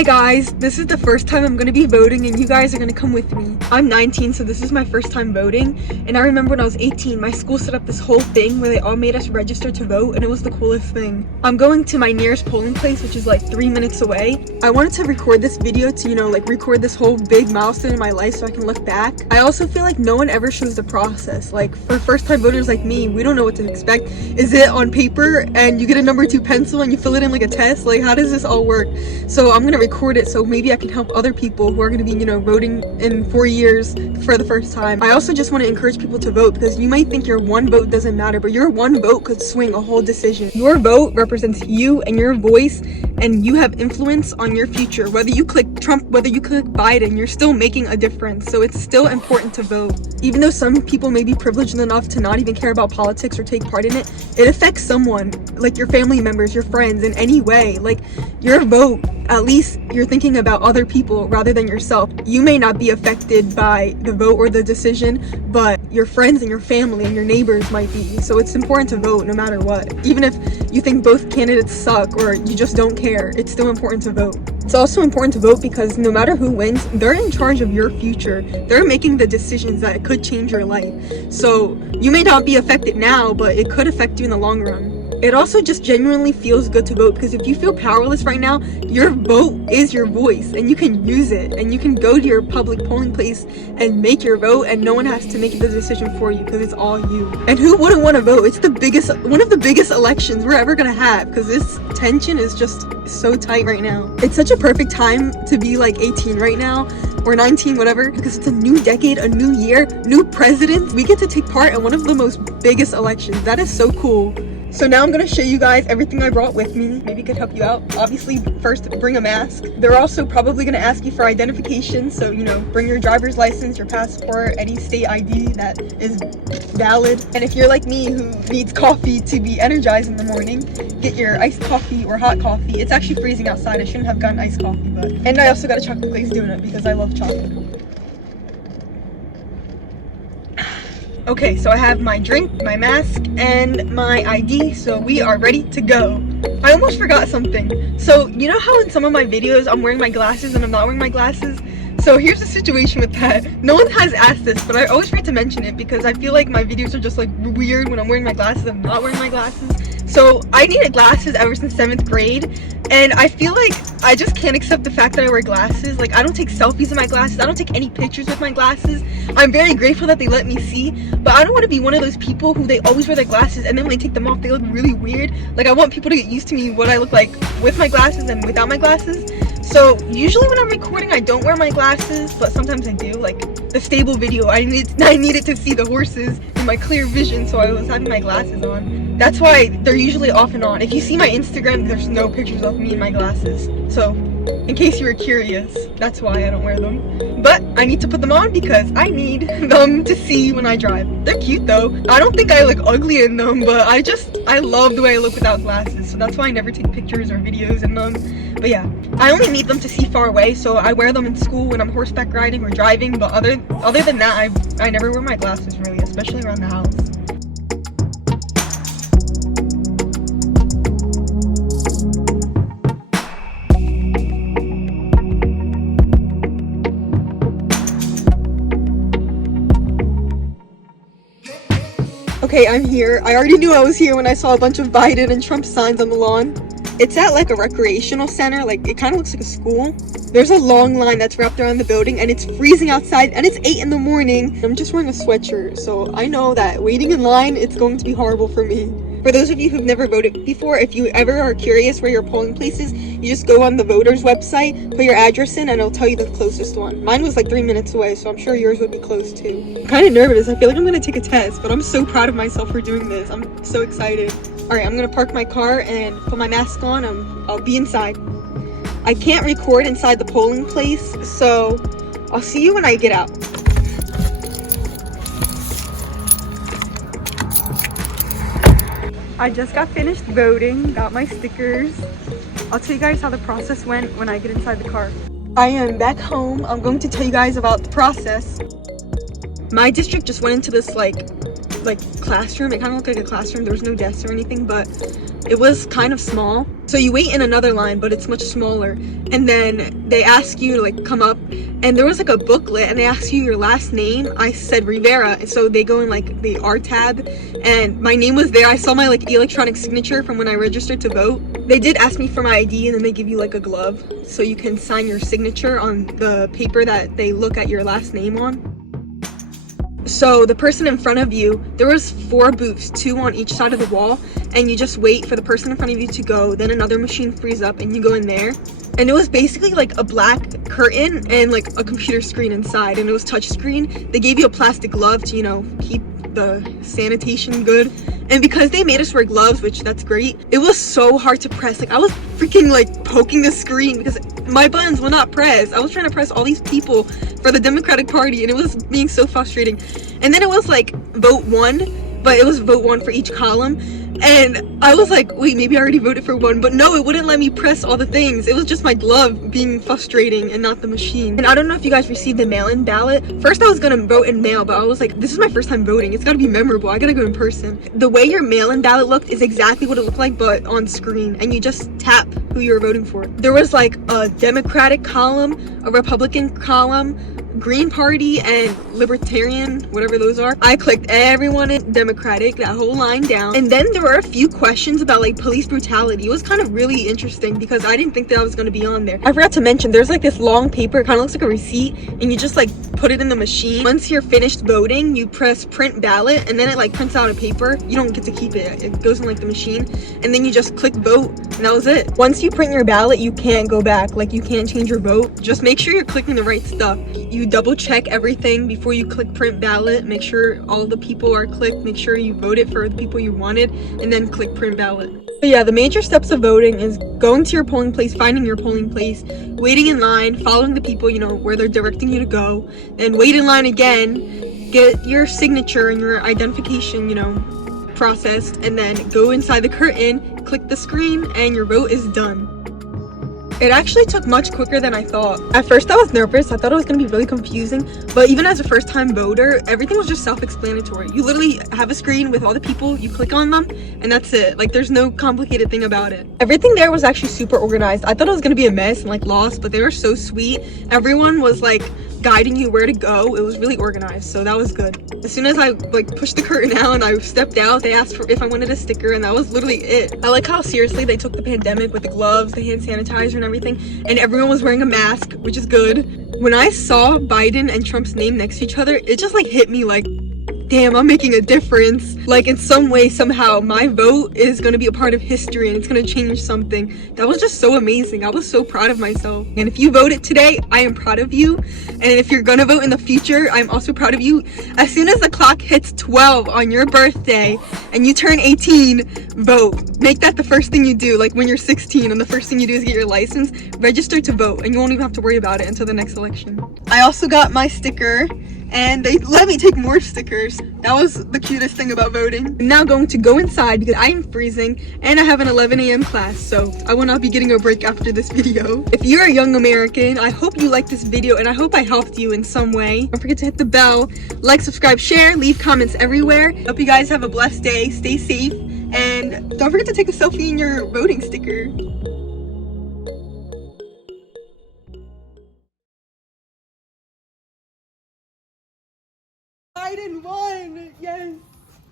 Hi guys, this is the first time I'm gonna be voting and you guys are gonna come with me. I'm 19, so this is my first time voting, and I remember when I was 18, my school set up this whole thing where they all made us register to vote, and it was the coolest thing. I'm going to my nearest polling place, which is like 3 minutes away. I wanted to record this video to, record this whole big milestone in my life so I can look back. I also feel like no one ever shows the process. Like, for first time voters like me, we don't know what to expect. Is it on paper and you get a number 2 pencil and you fill it in like a test? Like, how does this all work? So I'm gonna record it so maybe I can help other people who are gonna be, voting in 4 years for the first time. I also just want to encourage people to vote because you might think your one vote doesn't matter, but your one vote could swing a whole decision. Your vote represents you and your voice, and you have influence on your future. Whether you click Trump, whether you click Biden, you're still making a difference. So it's still important to vote. Even though some people may be privileged enough to not even care about politics or take part in it, it affects someone, like your family members, your friends, in any way. Like, your vote, at least you're thinking about other people rather than yourself. You may not be affected by the vote or the decision, but your friends and your family and your neighbors might be. So it's important to vote no matter what. Even if you think both candidates suck or you just don't care, it's still important to vote. It's also important to vote because no matter who wins, they're in charge of your future. They're making the decisions that could change your life. So you may not be affected now, but it could affect you in the long run. It also just genuinely feels good to vote because if you feel powerless right now, your vote is your voice and you can use it, and you can go to your public polling place and make your vote, and no one has to make the decision for you because it's all you. And who wouldn't want to vote? It's one of the biggest elections we're ever gonna have because this tension is just so tight right now. It's such a perfect time to be like 18 right now, or 19, whatever, because it's a new decade, a new year, new president. We get to take part in one of the most biggest elections. That is so cool. So now I'm gonna show you guys everything I brought with me. Maybe it could help you out. Obviously, first, bring a mask. They're also probably gonna ask you for identification. So, bring your driver's license, your passport, any state ID that is valid. And if you're like me who needs coffee to be energized in the morning, get your iced coffee or hot coffee. It's actually freezing outside. I shouldn't have gotten iced coffee, but. And I also got a chocolate glazed donut because I love chocolate. Okay, so I have my drink, my mask, and my ID, so we are ready to go. I almost forgot something. So, you know how in some of my videos I'm wearing my glasses and I'm not wearing my glasses? So here's the situation with that. No one has asked this, but I always forget to mention it because I feel like my videos are just like weird when I'm wearing my glasses and I'm not wearing my glasses. So I needed glasses ever since 7th grade, and I feel like I just can't accept the fact that I wear glasses. Like, I don't take selfies in my glasses, I don't take any pictures with my glasses. I'm very grateful that they let me see, but I don't want to be one of those people who they always wear their glasses and then when they take them off they look really weird. Like, I want people to get used to me, what I look like with my glasses and without my glasses. So usually when I'm recording I don't wear my glasses, but sometimes I do. Like the stable video, I needed to see the horses in my clear vision, so I was having my glasses on. That's why they're usually off and on. If you see my Instagram, there's no pictures of me in my glasses. So in case you were curious, that's why I don't wear them. But I need to put them on because I need them to see when I drive. They're cute though. I don't think I look ugly in them, but I love the way I look without glasses. So that's why I never take pictures or videos in them. But yeah, I only need them to see far away, so I wear them in school when I'm horseback riding or driving, but other than that, I never wear my glasses really, especially around the house. Okay, I'm here. I already knew I was here when I saw a bunch of Biden and Trump signs on the lawn. It's at like a recreational center, like it kind of looks like a school. There's a long line that's wrapped around the building and it's freezing outside and it's 8 in the morning. I'm just wearing a sweatshirt, so I know that waiting in line, it's going to be horrible for me. For those of you who've never voted before, if you ever are curious where your polling place is, you just go on the voters website, put your address in, and it'll tell you the closest one. Mine was like 3 minutes away, so I'm sure yours would be close too. I'm kind of nervous. I feel like I'm going to take a test, but I'm so proud of myself for doing this. I'm so excited. Alright, I'm going to park my car and put my mask on, and I'll be inside. I can't record inside the polling place, so I'll see you when I get out. I just got finished voting, got my stickers. I'll tell you guys how the process went when I get inside the car. I am back home. I'm going to tell you guys about the process. My district just went into this like like classroom. It kind of looked like a classroom. There was no desks or anything, but it was kind of small. So you wait in another line, but it's much smaller. And then they ask you to like come up, and there was like a booklet, and they ask you your last name. I said Rivera, and so they go in like the R tab, and my name was there. I saw my like electronic signature from when I registered to vote. They did ask me for my ID, and then they give you like a glove so you can sign your signature on the paper that they look at your last name on. So the person in front of you, there was 4 booths, 2 on each side of the wall, and you just wait for the person in front of you to go. Then another machine frees up and you go in there, and it was basically like a black curtain and like a computer screen inside, and it was touch screen. They gave you a plastic glove to, you know, keep the sanitation good. And because they made us wear gloves, which that's great, it was so hard to press. Like I was freaking like poking the screen because my buttons will not press. I was trying to press all these people for the Democratic Party, and it was being so frustrating. And then it was like vote 1, but it was vote 1 for each column. And I was like, wait, maybe I already voted for 1, but no, it wouldn't let me press all the things. It was just my glove being frustrating and not the machine. And I don't know if you guys received the mail-in ballot. First I was gonna vote in mail, but I was like, this is my first time voting. It's gotta be memorable. I gotta go in person. The way your mail-in ballot looked is exactly what it looked like, but on screen, and you just tap who you were voting for. There was like a Democratic column, a Republican column, Green Party, and Libertarian, whatever those are. I clicked everyone in Democratic, that whole line down. And then there were a few questions about like police brutality. It was kind of really interesting because I didn't think that I was going to be on there. I forgot to mention, there's like this long paper, it kind of looks like a receipt, and you just like put it in the machine. Once you're finished voting, you press print ballot, and then it like prints out a paper. You don't get to keep it. It goes in like the machine, and then you just click vote, and that was it. Once you print your ballot, you can't go back. Like you can't change your vote. Just make sure you're clicking the right stuff. You double check everything before you click print ballot. Make sure all the people are clicked. Make sure you voted for the people you wanted, and then click print ballot. So yeah, the major steps of voting is going to your polling place, finding your polling place, waiting in line, following the people, you know, where they're directing you to go, then wait in line again, get your signature and your identification, you know, processed, and then go inside the curtain, click the screen, and your vote is done. It actually took much quicker than I thought. At first I was nervous. I thought it was going to be really confusing, but even as a first-time voter, everything was just self-explanatory. You literally have a screen with all the people, you click on them, and that's it. Like there's no complicated thing about it. Everything there was actually super organized. I thought it was going to be a mess and like lost, but they were so sweet. Everyone was like guiding you where to go. It was really organized, so that was good. As soon as I like pushed the curtain out and I stepped out, they asked for if I wanted a sticker, and that was literally it. I like how seriously they took the pandemic with the gloves, the hand sanitizer, and everything, and everyone was wearing a mask, which is good. When I saw Biden and Trump's name next to each other, it just like hit me like, damn, I'm making a difference. Like in some way, somehow, my vote is gonna be a part of history and it's gonna change something. That was just so amazing. I was so proud of myself. And if you voted today, I am proud of you. And if you're gonna vote in the future, I'm also proud of you. As soon as the clock hits 12 on your birthday and you turn 18, vote. Make that the first thing you do. Like when you're 16 and the first thing you do is get your license, register to vote, and you won't even have to worry about it until the next election. I also got my sticker, and they let me take more stickers. That was the cutest thing about voting. I'm now going to go inside because I am freezing and I have an 11 a.m. class, so I will not be getting a break after this video. If you're a young American, I hope you liked this video and I hope I helped you in some way. Don't forget to hit the bell, like, subscribe, share, leave comments everywhere. Hope you guys have a blessed day, stay safe, and don't forget to take a selfie in your voting sticker. Biden won! Yes!